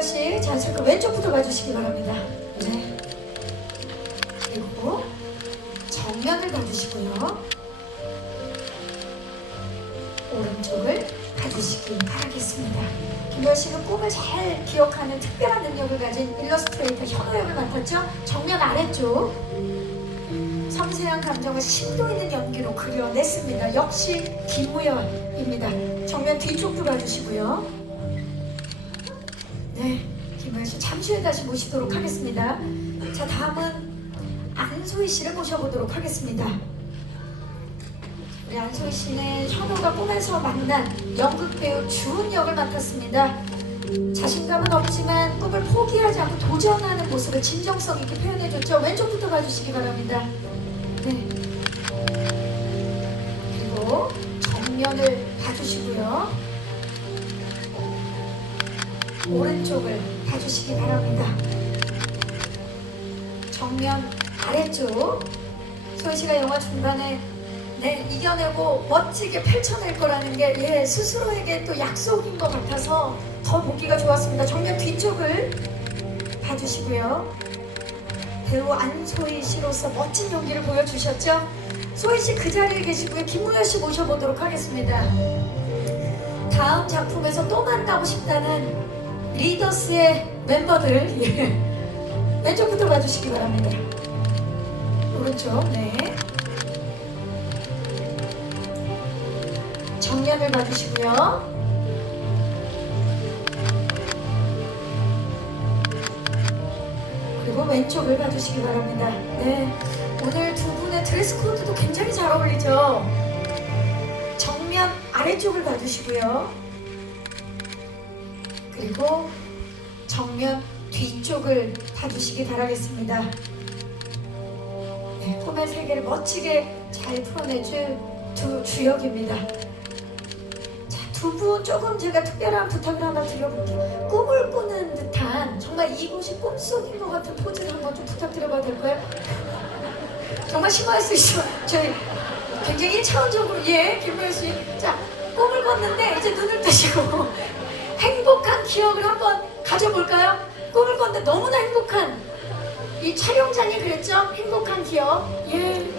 김우현 씨, 자, 잠깐 왼쪽부터 봐주시기 바랍니다. 네. 그리고 정면을 봐주시고요. 오른쪽을 봐주시기 바라겠습니다. 김우현 씨는 꿈을 잘 기억하는 특별한 능력을 가진 일러스트레이터 현우 역을 맡았죠. 정면 아래쪽 섬세한 감정을 심도 있는 연기로 그려냈습니다. 역시 김우현입니다. 정면 뒤쪽도 봐주시고요. 네, 씨 잠시 후에 다시 모시도록 하겠습니다. 자, 다음은 안소희 씨를 모셔보도록 하겠습니다. 우리 안소희 씨는 현우가 꿈에서 만난 연극 배우 주은 역을 맡았습니다. 자신감은 없지만 꿈을 포기하지 않고 도전하는 모습을 진정성 있게 표현해줬죠. 왼쪽부터 봐주시기 바랍니다. 네. 그리고 정면을 봐주시고요. 오른쪽을 봐주시기 바랍니다. 정면 아래쪽 소희 씨가 영화 중간에 네, 이겨내고 멋지게 펼쳐낼 거라는 게 예, 스스로에게 또 약속인 것 같아서 더 보기가 좋았습니다. 정면 뒤쪽을 봐주시고요. 배우 안소희 씨로서 멋진 연기를 보여주셨죠? 소희 씨 그 자리에 계시고요. 김무현 씨 모셔보도록 하겠습니다. 다음 작품에서 또 만나고 싶다는 리더스의 멤버들 예. 왼쪽부터 봐주시기 바랍니다. 오른쪽 네. 정면을 봐주시고요. 그리고 왼쪽을 봐주시기 바랍니다. 네. 오늘 두 분의 드레스 코드도 굉장히 잘 어울리죠? 정면 아래쪽을 봐주시고요. 그리고 정면 뒤쪽을 봐주시기 바라겠습니다. 네, 꿈의 세계를 멋지게 잘 풀어내줄 두 주역입니다. 자, 두분 조금 제가 특별한 부탁을 하나 드려볼게요. 꿈을 꾸는 듯한 정말 이곳이 꿈속인 것 같은 포즈를 한번 좀 부탁드려봐도 될까요? 정말 있어. 저희 굉장히 1차원적으로 예, 김보현 씨. 자, 꿈을 꿨는데 이제 눈을 뜨시고 기억을 한번 가져볼까요? 꿈을 꿨는데 너무나 행복한 이 촬영장이 그랬죠? 행복한 기억. 예.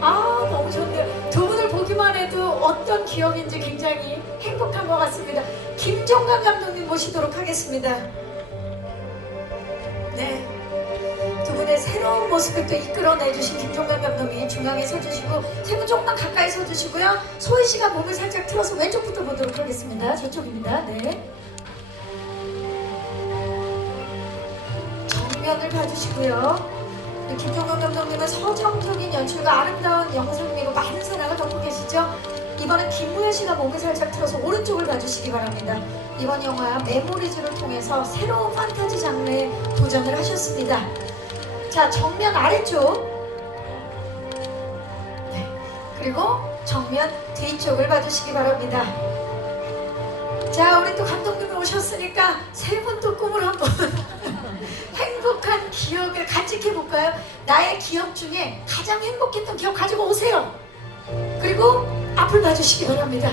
아, 너무 좋네요. 두 분을 보기만 해도 어떤 기억인지 굉장히 행복한 것 같습니다. 김종관 감독님 모시도록 하겠습니다. 새로운 모습을 또 이끌어내주신 김종관 감독님 중앙에 서주시고 세 분 조금만 가까이 서주시고요. 소희 씨가 몸을 살짝 틀어서 왼쪽부터 보도록 하겠습니다. 저쪽입니다. 네. 정면을 봐주시고요. 우리 김종관 감독님은 서정적인 연출과 아름다운 영상미로 많은 사랑을 받고 계시죠? 이번엔 김무현 씨가 몸을 살짝 틀어서 오른쪽을 봐주시기 바랍니다. 이번 영화 메모리즈를 통해서 새로운 판타지 장르에 도전을 하셨습니다. 자, 정면 아래쪽. 네. 그리고 정면 뒤쪽을 봐주시기 바랍니다. 자, 우리 또 감독님이 오셨으니까 세 분 또 꿈을 한번 행복한 기억을 간직해 볼까요? 나의 기억 중에 가장 행복했던 기억 가지고 오세요. 그리고 앞을 봐주시기 바랍니다.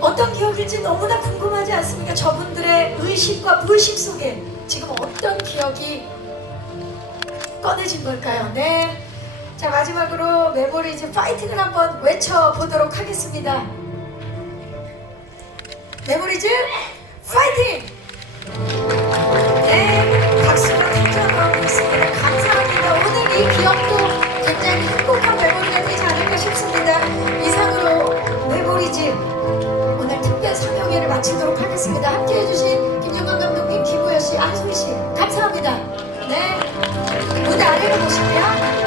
어떤 기억일지 너무나 궁금하지 않습니까? 저분들의 의식과 무의식 속에 지금 어떤 기억이 꺼내신 걸까요? 네. 자 마지막으로 메모리즈 파이팅을 한번 외쳐보도록 하겠습니다. 메모리즈 파이팅! 네, 박수로 함께 나오고 있습니다. 감사합니다. 오늘 이 기억도 굉장히 행복한 메모리가 되지 않을까 싶습니다. 이상으로 메모리즈 오늘 특별 상영회를 마치도록 하겠습니다. 함께 해주신 네. 무대 아래로 보시고요.